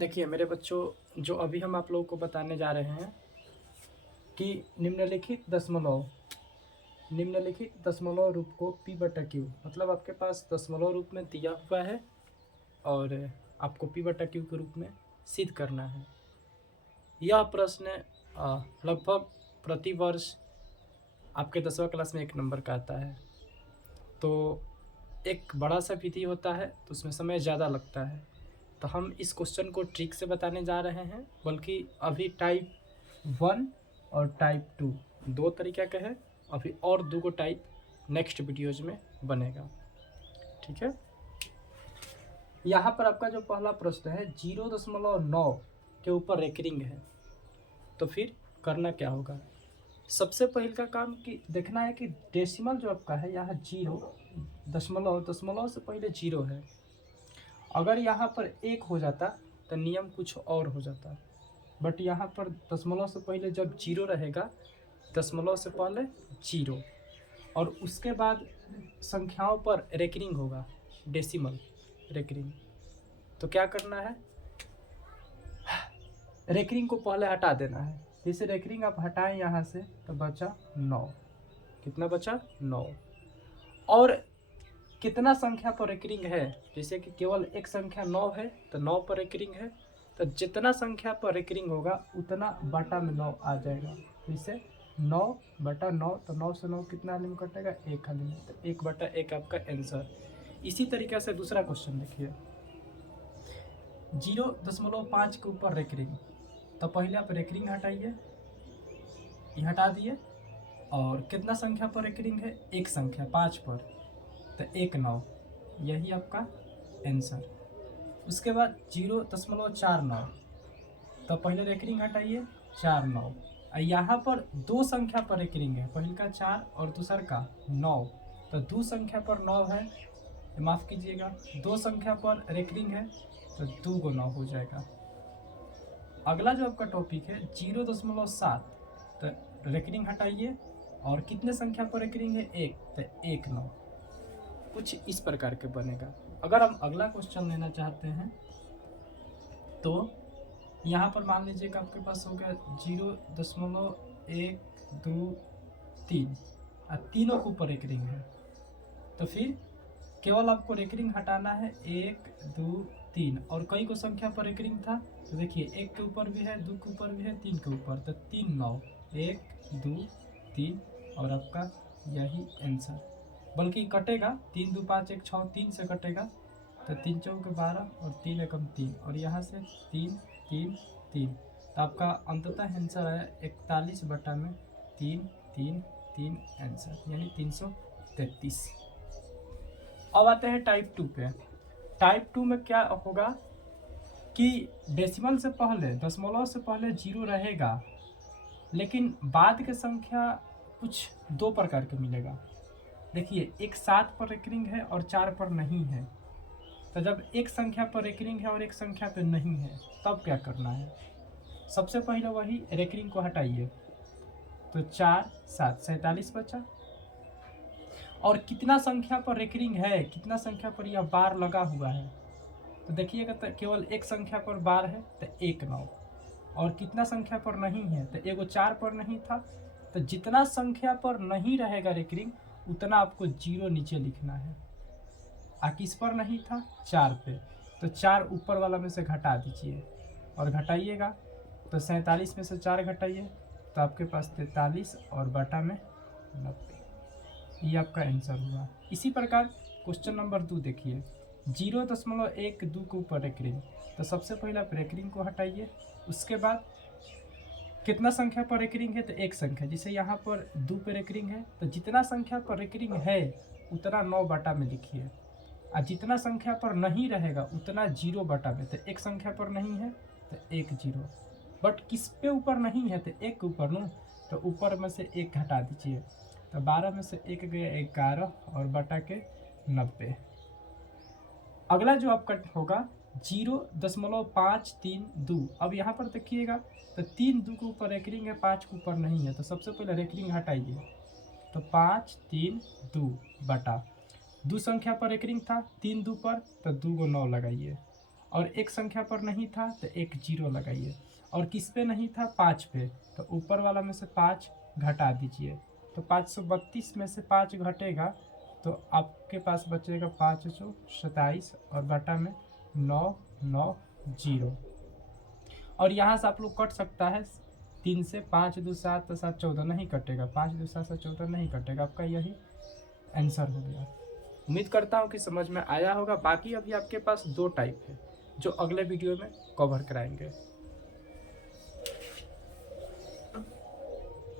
देखिए मेरे बच्चों, जो अभी हम आप लोगों को बताने जा रहे हैं कि निम्नलिखित दशमलव रूप को p/q, मतलब आपके पास दशमलव रूप में दिया हुआ है और आपको p/q के रूप में सिद्ध करना है। यह प्रश्न लगभग प्रतिवर्ष आपके 10वां क्लास में 1 नंबर का आता है। तो एक बड़ा सा विधि होता है तो उसमें समय ज़्यादा लगता है। तो हम इस क्वेश्चन को ट्रिक से बताने जा रहे हैं, बल्कि अभी टाइप 1 और टाइप 2 दो तरीक़ा का है। अभी और 2 को टाइप नेक्स्ट वीडियोज में बनेगा, ठीक है। यहाँ पर आपका जो पहला प्रश्न है 0.9 के ऊपर रेकरिंग है, तो फिर करना क्या होगा। सबसे पहले का काम कि देखना है कि डेसिमल जो आपका है यहाँ 0 दशमलव से पहले 0 है। अगर यहाँ पर 1 हो जाता तो नियम कुछ और हो जाता, बट यहाँ पर दशमलव से पहले जब 0 रहेगा, दशमलव से पहले 0 और उसके बाद संख्याओं पर रेकरिंग होगा, डेसिमल रेकरिंग। तो क्या करना है, रेकरिंग को पहले हटा देना है। जैसे रेकरिंग आप हटाएं यहाँ से तो बचा 9। कितना बचा 9। और कितना संख्या पर रेकरिंग है, जैसे कि केवल एक संख्या 9 है तो 9 पर रेकरिंग है, तो जितना संख्या पर रेकरिंग होगा उतना बटा में 9 आ जाएगा। जैसे 9/9, तो 9 से 9 कितना हानि में कटेगा, 1 हानि में, तो 1/1 आपका आंसर। इसी तरीके से दूसरा क्वेश्चन देखिए, 0.5 के ऊपर रेकरिंग। तो पहले आप रेकरिंग हटाइए, ये हटा दिए, और कितना संख्या पर रेकरिंग है, एक संख्या 5 पर, तो 1 9, यही आपका आंसर। उसके बाद 0.49, तो पहले रेकरिंग हटाइए 4 9, यहाँ पर 2 संख्या पर रेकरिंग है, पहले का 4 और दूसर का 9, तो 2 संख्या पर 9 है, माफ़ कीजिएगा 2 संख्या पर रेकरिंग है, तो 2 को 9 हो जाएगा। अगला जो आपका टॉपिक है 0.7, तो रेकरिंग हटाइए और कितने संख्या पर रेकरिंग है, 1, तो 1 9। कुछ इस प्रकार के बनेगा। अगर हम अगला क्वेश्चन लेना चाहते हैं तो यहाँ पर मान लीजिए कि आपके पास हो गया 0.123, तीनों के ऊपर रेकरिंग है, तो फिर केवल आपको रेकरिंग हटाना है 1 2 3, और कई को संख्या पर रेकरिंग था, तो देखिए 1 के ऊपर भी है, 2 के ऊपर भी है, 3 के ऊपर, तो 3 9, 1 2 3, और आपका यही आंसर। बल्कि कटेगा 3 2 5 1 6, 3 से कटेगा, तो 3 4 12 और 3 एकम 3, और यहाँ से 3 3 3, तो आपका अंततः आंसर आया 41/3 3 3 आंसर, यानी 333। अब आते हैं टाइप 2 पे। टाइप 2 में क्या होगा कि डेसिमल से पहले, दशमलव से पहले 0 रहेगा, लेकिन बाद के संख्या कुछ 2 प्रकार के मिलेगा। देखिए एक 7 पर रेकरिंग है और 4 पर नहीं है, तो जब एक संख्या पर रेकरिंग है और एक संख्या पर नहीं है तब क्या करना है। सबसे पहले वही रेकरिंग को हटाइए, तो 4 7 47 बचा। और कितना संख्या पर रेकरिंग है, कितना संख्या पर यह बार लगा हुआ है, तो देखिएगा तो केवल एक संख्या पर बार है, तो 1 9। और कितना संख्या पर नहीं है, तो एगो 4 पर नहीं था, तो जितना संख्या पर नहीं रहेगा रेकरिंग उतना आपको 0 नीचे लिखना है। किस पर नहीं था, 4 पे, तो 4 ऊपर वाला में से घटा दीजिए और घटाइएगा, तो 47 में से 4 घटाइए तो आपके पास 43 और बटा में 90, ये आपका आंसर हुआ। इसी प्रकार क्वेश्चन नंबर 2 देखिए, 0.12 के ऊपर रेकरिंग, तो सबसे पहले आप रेकरिंग को हटाइए, उसके बाद कितना संख्या पर रेकरिंग है, तो एक संख्या, जैसे यहाँ पर 2 पे रेकरिंग है, तो जितना संख्या पर रेकरिंग है उतना 9 बटा में लिखिए, और जितना संख्या पर नहीं रहेगा उतना 0 बटा में, तो एक संख्या पर नहीं है तो 1 0, बट किस पे ऊपर नहीं है, तो 1 के ऊपर नो, तो ऊपर में से 1 घटा दीजिए, तो 12 में से 1 गया 11 और बटा के 90। अगला जो आपका होगा 0.532। अब यहाँ पर देखिएगा तो 3 2 के ऊपर रेकरिंग है, 5 के ऊपर नहीं है, तो सबसे पहले रेकरिंग हटाइए, तो 5 3 2 बटा 2 संख्या पर रेकरिंग था, 3 2 पर, तो 2 को 9 लगाइए, और एक संख्या पर नहीं था तो एक जीरो लगाइए, और किस पे नहीं था, 5 पे, तो ऊपर वाला में से 5 घटा दीजिए। तो 532 में से 5 घटेगा तो आपके पास बचेगा 5×27 और बटा में 990। और यहाँ से आप लोग कट सकता है 3 से, 5 2 7 तो 7 14 नहीं कटेगा, 5 2 7 14 नहीं कटेगा, आपका यही आंसर हो गया। उम्मीद करता हूँ कि समझ में आया होगा। बाकी अभी आपके पास 2 टाइप है जो अगले वीडियो में कवर कराएंगे।